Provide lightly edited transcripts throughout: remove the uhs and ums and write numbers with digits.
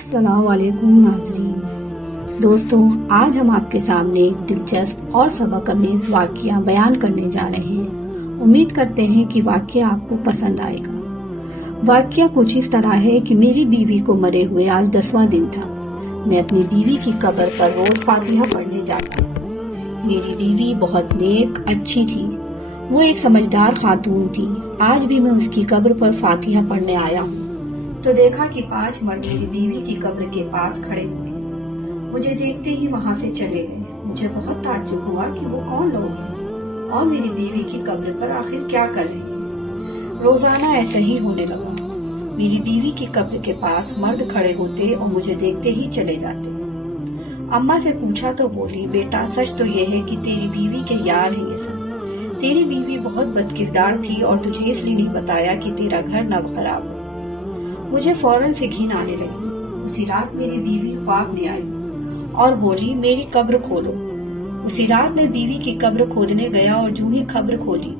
السلام علیکم ناظرین دوستوں، آج ہم آپ کے سامنے ایک دلچسپ اور سبق آمیز واقعہ بیان کرنے جا رہے ہیں۔ امید کرتے ہیں کہ واقعہ آپ کو پسند آئے گا۔ واقعہ کچھ اس طرح ہے کہ میری بیوی کو مرے ہوئے آج 10واں دن تھا۔ میں اپنی بیوی کی قبر پر روز فاتحہ پڑھنے جاتا ہوں۔ میری بیوی بہت نیک اچھی تھی، وہ ایک سمجھدار خاتون تھی۔ آج بھی میں اس کی قبر پر فاتحہ پڑھنے آیا ہوں تو دیکھا کہ 5 مرد میری بیوی کی قبر کے پاس کھڑے ہوئے۔ مجھے دیکھتے ہی وہاں سے چلے گئے۔ مجھے بہت تعجب ہوا کہ وہ کون لوگ ہیں اور میری بیوی کی قبر پر آخر کیا کر رہے ہیں۔ روزانہ ایسا ہی ہونے لگا۔ میری بیوی کی قبر کے پاس مرد کھڑے ہوتے اور مجھے دیکھتے ہی چلے جاتے۔ اماں سے پوچھا تو بولی، بیٹا سچ تو یہ ہے کہ تیری بیوی کے یار ہیں یہ سب۔ تیری بیوی بہت بد کردار تھی اور تجھے اس لیے نہیں بتایا کہ تیرا گھر نہ خراب ہو۔ مجھے فوراً سے گھن آنے لگی۔ اسی رات میری بیوی خواب میں آئی اور بولی، میری قبر کھولو۔ اسی رات میں بیوی کی قبر کھودنے گیا اور جو ہی قبر کھولی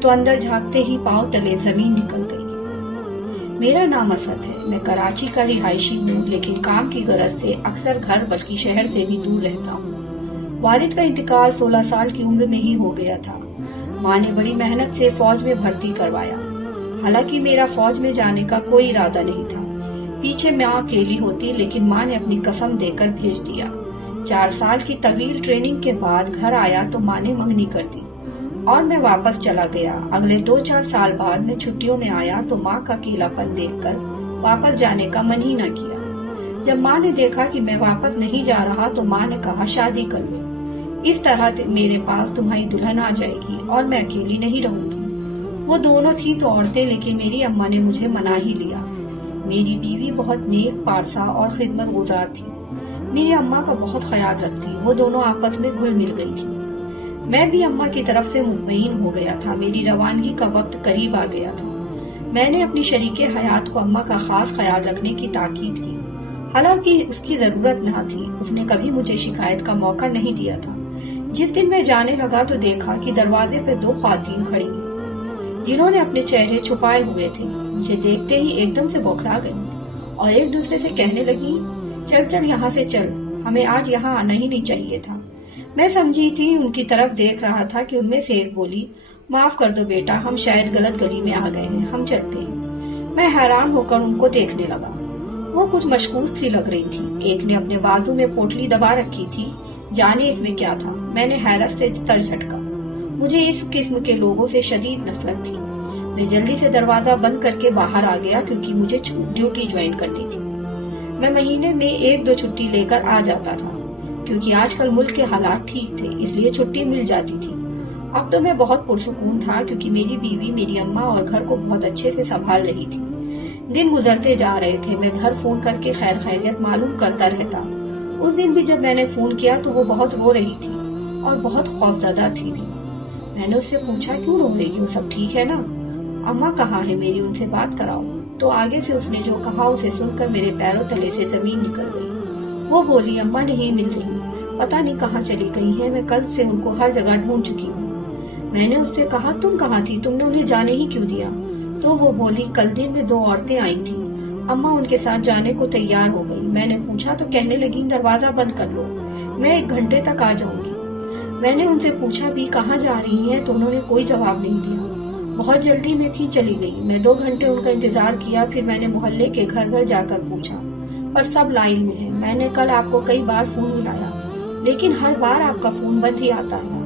تو اندر جھانکتے ہی پاؤں تلے زمین نکل گئی۔ میرا نام اسد ہے، میں کراچی کا رہائشی ہوں، لیکن کام کی غرض سے اکثر گھر بلکہ شہر سے بھی دور رہتا ہوں۔ والد کا انتقال 16 سال کی عمر میں ہی ہو گیا تھا۔ ماں نے بڑی محنت سے فوج میں بھرتی کروایا، حالانکہ میرا فوج میں جانے کا کوئی ارادہ نہیں تھا۔ پیچھے ماں اکیلی ہوتی، لیکن ماں نے اپنی قسم دے کر بھیج دیا۔ 4 سال کی طویل ٹریننگ کے بعد گھر آیا تو ماں نے منگنی کر دی اور میں واپس چلا گیا۔ اگلے 2-4 سال بعد میں چھٹیوں میں آیا تو ماں کا اکیلا پن دیکھ کر واپس جانے کا من ہی نہ کیا۔ جب ماں نے دیکھا کہ میں واپس نہیں جا رہا تو ماں نے کہا، شادی کر لو، اس طرح میرے پاس تمہاری دلہن آ جائے گی اور میں اکیلی نہیں رہوں گی۔ وہ دونوں تھی تو عورتیں، لیکن میری اماں نے مجھے منا ہی لیا۔ میری بیوی بہت نیک پارسا اور خدمت گزار تھی، میری اماں کا بہت خیال رکھتی۔ وہ دونوں آپس میں گھل مل گئی تھی۔ میں بھی اماں کی طرف سے مطمئن ہو گیا تھا۔ میری روانگی کا وقت قریب آ گیا تھا۔ میں نے اپنی شریک حیات کو اماں کا خاص خیال رکھنے کی تاکید کی، حالانکہ اس کی ضرورت نہ تھی۔ اس نے کبھی مجھے شکایت کا موقع نہیں دیا تھا۔ جس دن میں جانے لگا تو دیکھا کہ دروازے پہ 2 خواتین کھڑی ہیں جنہوں نے اپنے چہرے چھپائے ہوئے تھے۔ مجھے دیکھتے ہی ایک دم سے بوکھلا گئی اور ایک دوسرے سے کہنے لگی، چل چل یہاں سے چل، ہمیں آج یہاں آنا ہی نہیں چاہیے تھا۔ میں سمجھی تھی، ان کی طرف دیکھ رہا تھا کہ ان میں سے ایک بولی، معاف کر دو بیٹا، ہم شاید غلط گلی میں آ گئے ہیں، ہم چلتے ہیں۔ میں حیران ہو کر ان کو دیکھنے لگا۔ وہ کچھ مشکوک سی لگ رہی تھی۔ ایک نے اپنے بازو میں پوٹلی دبا رکھی تھی، جانے اس میں کیا تھا۔ میں نے حیرت سے سر جھٹکا۔ مجھے اس قسم کے لوگوں سے شدید نفرت تھی۔ میں جلدی سے دروازہ بند کر کے باہر آ گیا کیونکہ مجھے ڈیوٹی جوائن کرنی تھی۔ میں مہینے میں 1-2 چھٹی لے کر آ جاتا تھا کیونکہ آج کل ملک کے حالات ٹھیک تھے، اس لیے چھٹی مل جاتی تھی۔ اب تو میں بہت پرسکون تھا کیونکہ میری بیوی میری اماں اور گھر کو بہت اچھے سے سنبھال رہی تھی۔ دن گزرتے جا رہے تھے، میں گھر فون کر کے خیر خیریت معلوم کرتا رہتا۔ اس دن بھی جب میں نے فون کیا تو وہ بہت رو رہی تھی اور بہت خوفزدہ تھی بھی۔ میں نے اس سے پوچھا، کیوں رو رہی ہو، سب ٹھیک ہے نا؟ اماں کہاں ہے میری، ان سے بات کراؤ۔ تو آگے سے اس نے جو کہا اسے سن کر میرے پیروں تلے سے زمین نکل گئی۔ وہ بولی، اماں نہیں مل رہی، پتہ نہیں کہاں چلی گئی ہیں، میں کل سے ان کو ہر جگہ ڈھونڈ چکی ہوں۔ میں نے اس سے کہا، تم کہاں تھی، تم نے انہیں جانے ہی کیوں دیا؟ تو وہ بولی، کل دن میں 2 عورتیں آئی تھیں، اماں ان کے ساتھ جانے کو تیار ہو گئی۔ میں نے پوچھا تو کہنے لگی، دروازہ بند کر لو، میں 1 گھنٹے تک آ جاؤں گی۔ میں نے ان سے پوچھا بھی کہاں جا رہی ہیں تو انہوں نے کوئی جواب نہیں دیا۔ بہت جلدی میں تھی، چلی گئی۔ میں 2 گھنٹے ان کا انتظار کیا، پھر میں نے محلے کے گھر گھر جا کر پوچھا، پر سب لائن میں ہیں۔ میں نے کل آپ کو کئی بار فون ملایا، لیکن ہر بار آپ کا فون بند ہی آتا ہے۔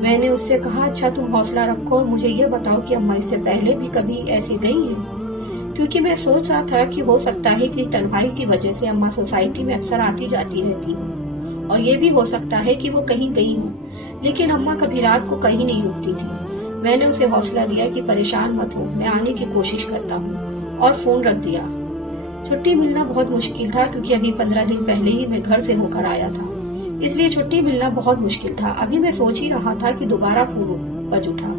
میں نے اس سے کہا، اچھا تم حوصلہ رکھو اور مجھے یہ بتاؤ کہ اماں اس سے پہلے بھی کبھی ایسی گئی ہیں؟ کیونکہ میں سوچ رہا تھا کہ ہو سکتا ہے کہ تنہائی کی وجہ سے اماں سوسائٹی میں اکثر آتی جاتی رہتی ہیں، اور یہ بھی ہو سکتا ہے کہ وہ کہیں گئی ہوں، لیکن اماں کبھی رات کو کہیں نہیں رکتی تھی۔ میں نے اسے حوصلہ دیا کہ پریشان مت ہو، میں آنے کی کوشش کرتا ہوں، اور فون رکھ دیا۔ چھٹی ملنا بہت مشکل تھا کیونکہ ابھی 15 دن پہلے ہی میں گھر سے ہو کر آیا تھا، اس لیے چھٹی ملنا بہت مشکل تھا۔ ابھی میں سوچ ہی رہا تھا کہ دوبارہ فون بج اٹھا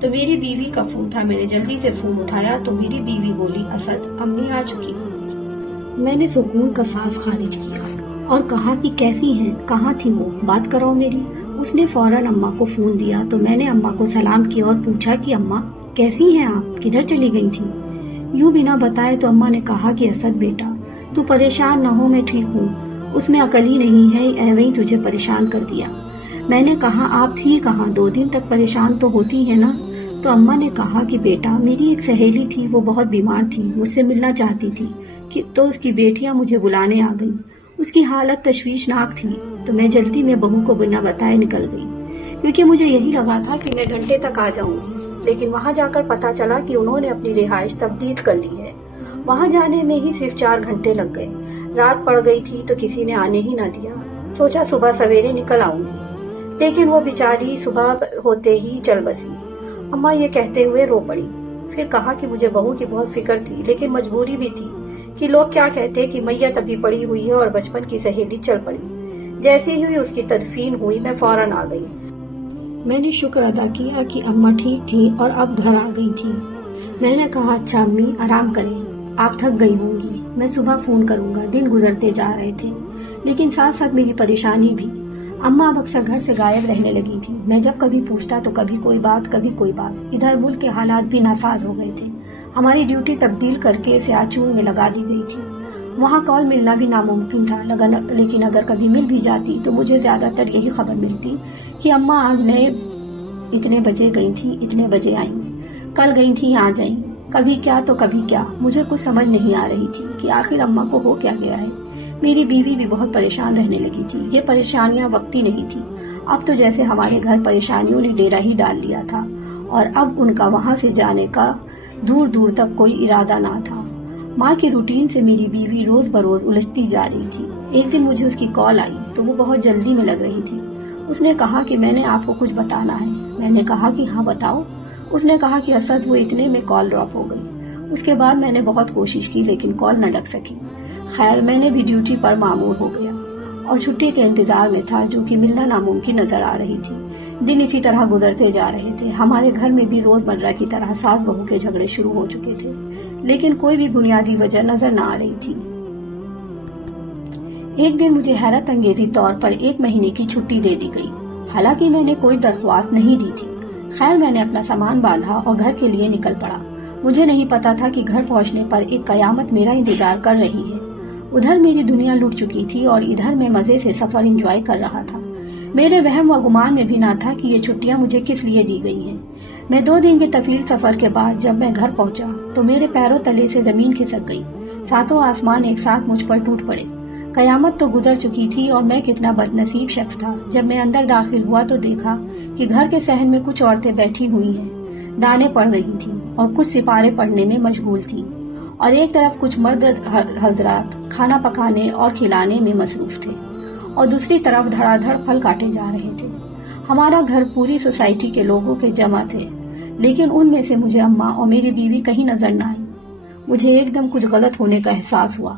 تو میری بیوی کا فون تھا۔ میں نے جلدی سے فون اٹھایا تو میری بیوی بولی، اسد، امی آ چکی ہیں۔ میں نے سکون کا سانس خارج کیا اور کہا کہ کیسی ہیں، کہاں تھی وہ، بات کراؤ میری۔ اس نے فوراً اماں کو فون دیا تو میں نے اماں کو سلام کیا اور پوچھا کہ اماں کیسی ہیں آپ، کدھر چلی گئی تھی؟ یوں بنا بتائے تو اماں نے کہا کہ اسد بیٹا، تو پریشان نہ ہو، میں ٹھیک ہوں، اس میں عقل ہی نہیں ہے، ایویں ہی تجھے پریشان کر دیا۔ میں نے کہا آپ تھی کہاں، 2 دن تک پریشان تو ہوتی ہے نا؟ تو اماں نے کہا کہ بیٹا میری ایک سہیلی تھی، وہ بہت بیمار تھی، مجھ سے ملنا چاہتی تھی تو اس کی بیٹیاں مجھے بلانے آ گئیں۔ اس کی حالت تشویشناک تھی تو میں جلدی میں بہو کو بنا بتائے نکل گئی، کیونکہ مجھے یہی لگا تھا کہ میں گھنٹے تک آ جاؤں گی، لیکن وہاں جا کر پتا چلا کہ انہوں نے اپنی رہائش تبدیل کر لی ہے۔ وہاں جانے میں ہی صرف 4 گھنٹے لگ گئے، رات پڑ گئی تھی تو کسی نے آنے ہی نہ دیا۔ سوچا صبح سویرے نکل آؤں گی، لیکن وہ بیچاری صبح ہوتے ہی چل بسی۔ اماں یہ کہتے ہوئے رو پڑی، پھر کہا کہ مجھے بہو کی بہت فکر تھی، لیکن مجبوری بھی تھی کہ لوگ کیا کہتے کہ میت ابھی پڑی ہوئی ہے اور بچپن کی سہیلی چل پڑی۔ جیسی ہی اس کی تدفین ہوئی میں فوراً آ گئی۔ میں نے شکر ادا کیا کہ اماں ٹھیک تھی اور اب گھر آ گئی تھی۔ میں نے کہا اچھا امی آرام کریں، آپ تھک گئی ہوں گی، میں صبح فون کروں گا۔ دن گزرتے جا رہے تھے، لیکن ساتھ ساتھ میری پریشانی بھی۔ اماں اب اکثر گھر سے غائب رہنے لگی تھی۔ میں جب کبھی پوچھتا تو کبھی کوئی بات کبھی کوئی بات۔ ادھر ملک کے حالات بھی ناساز ہو گئے تھے، ہماری ڈیوٹی تبدیل کر کے سیاچون میں لگا دی گئی تھی۔ وہاں کال ملنا بھی ناممکن تھا، لیکن اگر کبھی مل بھی جاتی تو مجھے زیادہ تر یہی خبر ملتی کہ اماں آج اتنے بجے گئی تھی، اتنے بجے آئیں، کل گئی تھی آ جائیں۔ کبھی کیا تو کبھی کیا، مجھے کچھ سمجھ نہیں آ رہی تھی کہ آخر اماں کو ہو کیا گیا ہے۔ میری بیوی بھی بہت پریشان رہنے لگی تھی۔ یہ پریشانیاں وقتی نہیں تھی، اب تو جیسے ہمارے گھر پریشانیوں نے ڈیرا ہی ڈال لیا تھا، اور اب ان کا وہاں سے جانے کا دور دور تک کوئی ارادہ نہ تھا۔ ماں کے روٹین سے میری بیوی روز بروز الجھتی جا رہی تھی۔ ایک دن مجھے اس کی کال آئی تو وہ بہت جلدی میں لگ رہی تھی۔ اس نے کہا کہ میں نے آپ کو کچھ بتانا ہے۔ میں نے کہا کہ ہاں بتاؤ۔ اس نے کہا کہ اسد وہ اتنے میں کال ڈراپ ہو گئی۔ اس کے بعد میں نے بہت کوشش کی لیکن کال نہ لگ سکی۔ خیر میں نے بھی ڈیوٹی پر مامور ہو گیا اور چھٹی کے انتظار میں تھا، جو کہ ملنا ناممکن نظر آ رہی تھی۔ دن اسی طرح گزرتے جا رہے تھے۔ ہمارے گھر میں بھی روز مرہ کی طرح ساس بہو کے جھگڑے شروع ہو چکے تھے، لیکن کوئی بھی بنیادی وجہ نظر نہ آ رہی تھی۔ ایک دن مجھے حیرت انگیزی طور پر 1 مہینے کی چھٹی دے دی گئی، حالانکہ میں نے کوئی درخواست نہیں دی تھی۔ خیر میں نے اپنا سامان باندھا اور گھر کے لیے نکل پڑا۔ مجھے نہیں پتا تھا کہ گھر پہنچنے پر ایک قیامت میرا انتظار کر رہی ہے۔ ادھر میری دنیا لٹ چکی تھی اور ادھر میں مزے سے سفر انجوائے کر رہا تھا۔ میرے وہم و گمان میں بھی نہ تھا کہ یہ چھٹیاں مجھے کس لیے دی گئی ہیں۔ میں 2 دن کے طویل سفر کے بعد جب میں گھر پہنچا تو میرے پیروں تلے سے زمین کھسک گئی، ساتوں آسمان ایک ساتھ مجھ پر ٹوٹ پڑے۔ قیامت تو گزر چکی تھی اور میں کتنا بد نصیب شخص تھا۔ جب میں اندر داخل ہوا تو دیکھا کہ گھر کے صحن میں کچھ عورتیں بیٹھی ہوئی ہیں، دانے پڑ رہی تھیں اور کچھ سپارے پڑھنے میں مشغول تھیں، اور ایک طرف کچھ مرد حضرات کھانا پکانے اور کھلانے میں مصروف تھے، اور دوسری طرف دھڑا دھڑ پھل کاٹے جا رہے تھے۔ ہمارا گھر پوری سوسائٹی کے لوگوں کے جمع تھے، لیکن ان میں سے مجھے اماں اور میری بیوی کہیں نظر نہ آئی۔ مجھے ایک دم کچھ غلط ہونے کا احساس ہوا۔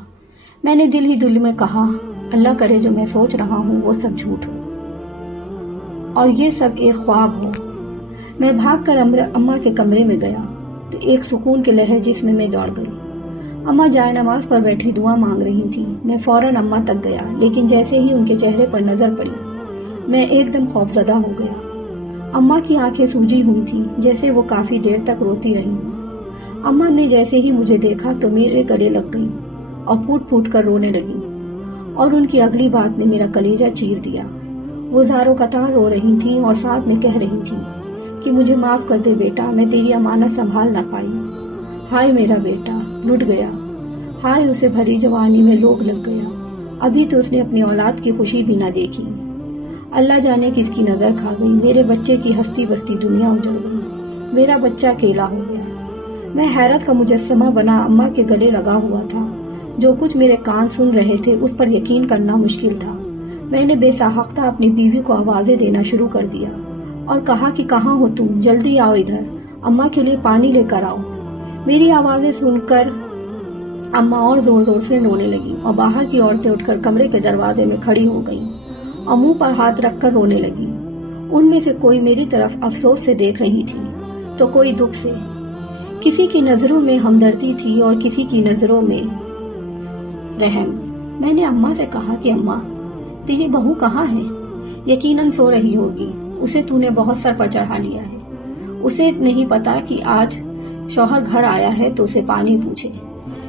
میں نے دل ہی دل میں کہا اللہ کرے جو میں سوچ رہا ہوں وہ سب جھوٹ ہو اور یہ سب ایک خواب ہو۔ میں بھاگ کر اماں کے کمرے میں گیا تو ایک سکون کے لہر جسم میں دوڑ گئی۔ اماں جائے نماز پر بیٹھی دعا مانگ رہی تھی۔ میں فوراً اماں تک گیا، لیکن جیسے ہی ان کے چہرے پر نظر پڑی میں ایک دم خوفزدہ ہو گیا۔ اماں کی آنکھیں سوجی ہوئی تھیں، جیسے وہ کافی دیر تک روتی رہی ہوں۔ اماں نے جیسے ہی مجھے دیکھا تو میرے گلے لگ گئی اور پھوٹ پھوٹ کر رونے لگی، اور ان کی اگلی بات نے میرا کلیجہ چیر دیا۔ وہ زاروں قطار رو رہی تھیں اور ساتھ میں کہہ رہی تھیں کہ مجھے معاف کر دے بیٹا، میں تیری امانت سنبھال نہ پائی۔ ہائے میرا بیٹا لٹ گیا، ہائے اسے بھری جوانی میں روگ لگ گیا، ابھی تو اس نے اپنی اولاد کی خوشی بھی نہ دیکھی، اللہ جانے کس کی نظر کھا گئی، میرے بچے کی ہستی بستی دنیا اجڑ گئی، میرا بچہ اکیلا ہو گیا۔ میں حیرت کا مجسمہ بنا اماں کے گلے لگا ہوا تھا۔ جو کچھ میرے کان سن رہے تھے اس پر یقین کرنا مشکل تھا۔ میں نے بے ساختہ اپنی بیوی کو آوازیں دینا شروع کر دیا اور کہا کہ کہاں ہو تم، جلدی آؤ ادھر، اماں کے لیے پانی لے کر آؤ۔ میری آوازیں سن کر اماں اور زور زور سے رونے لگی اور باہر کی عورتیں اٹھ کر کمرے کے دروازے میں کھڑی ہو گئیں اور منہ پر ہاتھ رکھ کر رونے لگی۔ ان میں سے کوئی میری طرف افسوس سے دیکھ رہی تھی تو کوئی دکھ سے، کسی کی نظروں میں ہمدردی تھی اور کسی کی نظروں میں رحم۔ میں نے اماں سے کہا کہ اماں تیری بہو کہاں ہے؟ یقیناً سو رہی ہوگی، اسے تو نے بہت سر پر چڑھا لیا ہے، اسے نہیں پتا کہ آج شوہر گھر آیا ہے تو اسے پانی پوچھے۔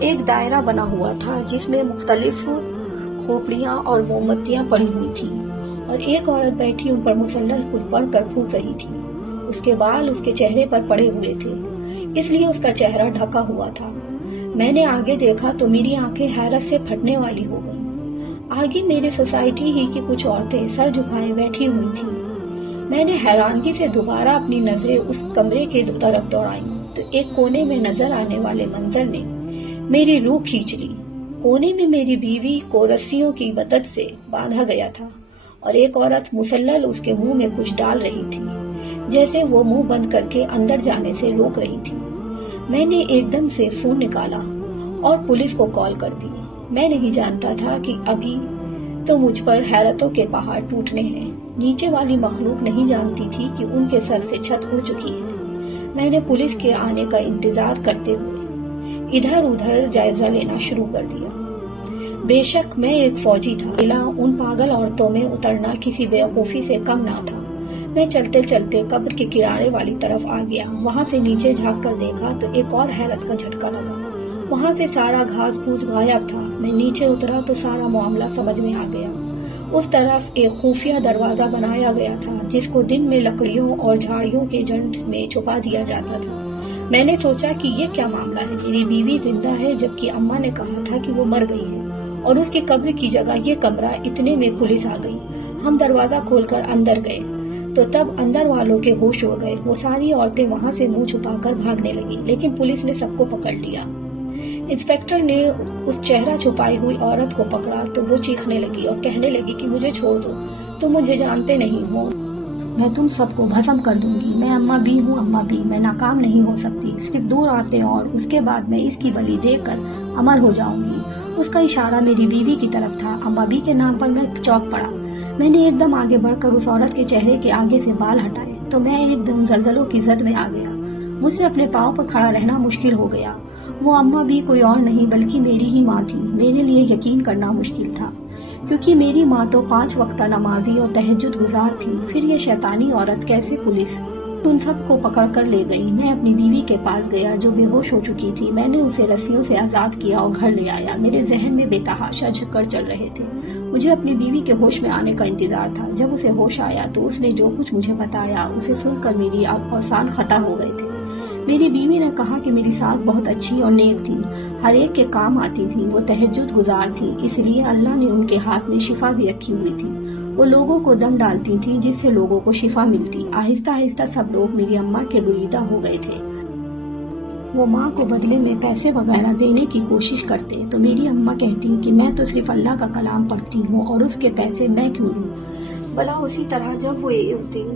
ایک دائرہ بنا ہوا تھا جس میں مختلف کھوپڑیاں اور موم بتیاں پڑی ہوئی تھیں اور ایک عورت بیٹھی ان پر مسلسل کچھ پڑھ کر پھونک رہی تھی۔ اس کے بال اس کے چہرے پر پڑے ہوئے تھے، اس لیے اس کا چہرہ ڈھکا ہوا تھا۔ میں نے آگے دیکھا تو میری آنکھیں حیرت سے پھٹنے والی ہو گئیں۔ آگے میری سوسائٹی ہی کی کچھ عورتیں سر جھکائے بیٹھی ہوئی تھیں۔ میں نے حیرانگی سے دوبارہ اپنی نظریں اس کمرے کے طرف دوڑائیں تو ایک کونے میں نظر آنے والے منظر نے میری روح کھینچ لی۔ کونے میں میری بیوی کو رسیوں کی مدد سے باندھا گیا تھا اور ایک عورت مسلسل اس کے منہ میں کچھ ڈال رہی تھی، جیسے وہ منہ بند کر کے اندر جانے سے روک رہی تھی۔ میں نے ایک دم سے فون نکالا اور پولیس کو کال کر دی۔ میں نہیں جانتا تھا کہ ابھی تو مجھ پر حیرتوں کے پہاڑ ٹوٹنے ہیں۔ نیچے والی مخلوق نہیں جانتی تھی کہ ان کے سر سے چھت اڑ چکی ہے۔ میں نے پولیس کے آنے کا انتظار کرتے ہوئے ادھر ادھر جائزہ لینا شروع کر دیا۔ بے شک میں ایک فوجی تھا، ان پاگل عورتوں میں اترنا کسی بیوقوفی سے کم نہ تھا۔ میں چلتے چلتے قبر کے کنارے والی طرف آ گیا۔ وہاں سے نیچے جھانک کر دیکھا تو ایک اور حیرت کا جھٹکا لگا۔ وہاں سے سارا گھاس پھوس غائب تھا۔ میں نیچے اترا تو سارا معاملہ سمجھ میں آ گیا۔ اس طرف ایک خفیہ دروازہ بنایا گیا تھا جس کو دن میں لکڑیوں اور جھاڑیوں کے جھنڈ میں چھپا دیا جاتا تھا۔ میں نے سوچا کہ یہ کیا معاملہ ہے، میری بیوی زندہ ہے جبکہ اماں نے کہا تھا کہ وہ مر گئی ہے اور اس کی قبر کی جگہ یہ کمرہ، اتنے میں پولیس آ گئی۔ ہم دروازہ کھول کر اندر گئے تو تب اندر والوں کے ہوش اڑ گئے۔ وہ ساری عورتیں وہاں سے منہ چھپا کر بھاگنے لگی، لیکن پولیس نے سب کو پکڑ لیا۔ انسپکٹر نے اس چہرہ چھپائی ہوئی عورت کو پکڑا تو وہ چیخنے لگی اور کہنے لگی کہ مجھے چھوڑ دو، تم مجھے جانتے نہیں ہو، میں تم سب کو بھسم کر دوں گی۔ میں اماں بھی ہوں، اماں بھی، میں ناکام نہیں ہو سکتی، صرف 2 راتیں اور اس کے بعد میں اس کی بلی دے کر امر ہو جاؤں گی۔ اس کا اشارہ میری بیوی کی طرف تھا۔ اماں بھی کے نام پر میں چونک پڑا۔ میں نے ایک دم آگے بڑھ کر اس عورت کے چہرے کے آگے سے بال ہٹائے تو میں ایک دم زلزلوں کی زد میں آ گیا۔ مجھ سے اپنے پاؤں پر کھڑا رہنا مشکل ہو گیا۔ وہ اماں بھی کوئی اور نہیں بلکہ میری ہی ماں تھی۔ میرے لیے یقین کرنا مشکل تھا کیونکہ میری ماں تو 5 وقتہ نمازی اور تہجد گزار تھی۔ پھر یہ شیطانی عورت کیسے پولیس ان سب کو پکڑ کر لے گئی؟ میں اپنی بیوی کے پاس گیا جو بے ہوش ہو چکی تھی۔ میں نے اسے رسیوں سے آزاد کیا اور گھر لے آیا۔ میرے ذہن میں بے تحاشا چکر چل رہے تھے۔ مجھے اپنی بیوی کے ہوش میں آنے کا انتظار تھا۔ جب اسے ہوش آیا تو اس نے جو کچھ مجھے بتایا اسے سن کر میری اوسان خطا ہو گئے تھے۔ میری بیوی نے کہا کہ میری ساس بہت اچھی اور نیک تھی، ہر ایک کے کام آتی تھی، وہ تہجد گزار تھی، اس لیے اللہ نے ان کے ہاتھ میں شفا بھی رکھی ہوئی تھی۔ وہ لوگوں کو دم ڈالتی تھی جس سے لوگوں کو شفا ملتی۔ آہستہ آہستہ سب لوگ میری اماں کے گریدہ ہو گئے تھے۔ وہ ماں کو بدلے میں پیسے وغیرہ دینے کی کوشش کرتے تو میری اماں کہتی کہ میں تو صرف اللہ کا کلام پڑھتی ہوں اور اس کے پیسے میں کیوں لوں۔ بلا اسی طرح جب وہ اس دن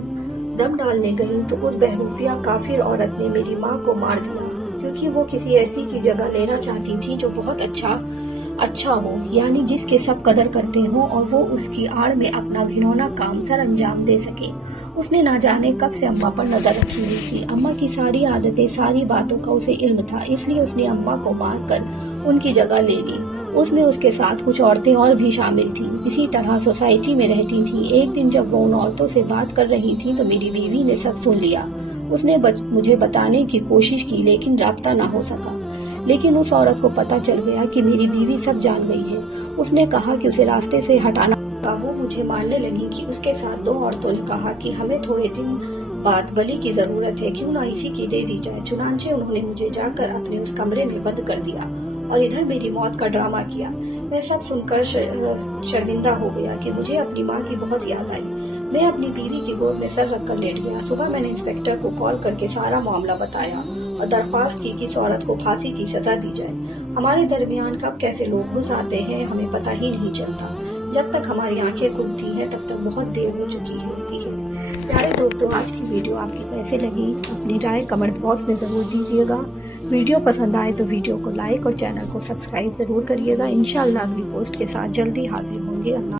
دم ڈالنے گئی تو اس بہروپیہ کافر عورت نے میری ماں کو مار دیا کیونکہ وہ کسی ایسی کی جگہ لینا چاہتی تھی جو بہت اچھا ہو، یعنی جس کے سب قدر کرتے ہوں اور وہ اس کی آڑ میں اپنا گھنونا کام سر انجام دے سکے۔ اس نے نہ جانے کب سے اماں پر نظر رکھی ہوئی تھی۔ اماں کی ساری عادتیں، ساری باتوں کا اسے علم تھا، اس لیے اس نے اماں کو مار کر ان کی جگہ لے لی۔ اس میں اس کے ساتھ کچھ عورتیں اور بھی شامل تھیں، اسی طرح سوسائٹی میں رہتی تھیں۔ ایک دن جب وہ ان عورتوں سے بات کر رہی تھی تو میری بیوی نے سب سن لیا۔ اس نے مجھے بتانے کی کوشش کی لیکن رابطہ نہ ہو سکا۔ لیکن اس عورت کو پتہ چل گیا کہ میری بیوی سب جان گئی ہے۔ اس نے کہا کہ اسے راستے سے ہٹانا ہوگا۔ وہ مجھے مارنے لگی کہ اس کے ساتھ 2 عورتوں نے کہا کہ ہمیں تھوڑے دن بعد بلی کی ضرورت ہے، کیوں نہ اسی کی دے دی جائے۔ چنانچہ انہوں نے مجھے جا کر اپنے اس کمرے میں بند کر دیا اور ادھر میری موت کا ڈرامہ کیا۔ میں سب سن کر شرمندہ ہو گیا کہ مجھے اپنی ماں کی بہت یاد آئی۔ میں اپنی بیوی کی گود میں سر رکھ کر لیٹ گیا۔ صبح میں نے انسپکٹر کو کال کر کے سارا معاملہ بتایا اور درخواست کی کہ اس عورت کو پھانسی کی سزا دی جائے۔ ہمارے درمیان کب کیسے لوگ گھس آتے ہیں ہمیں پتہ ہی نہیں چلتا۔ جب تک ہماری آنکھیں کھلتی ہیں تب تک بہت دیر ہو چکی ہوتی ہے۔ پیارے دوستوں، آج کی ویڈیو آپ کی کیسے لگی؟ اپنی رائے کمنٹ باکس میں ضرور دیجیے گا۔ ویڈیو پسند آئے تو ویڈیو کو لائک اور چینل کو سبسکرائب ضرور کریے گا۔ انشاءاللہ اگلی پوسٹ کے ساتھ جلدی حاضر ہوں گے۔ اللہ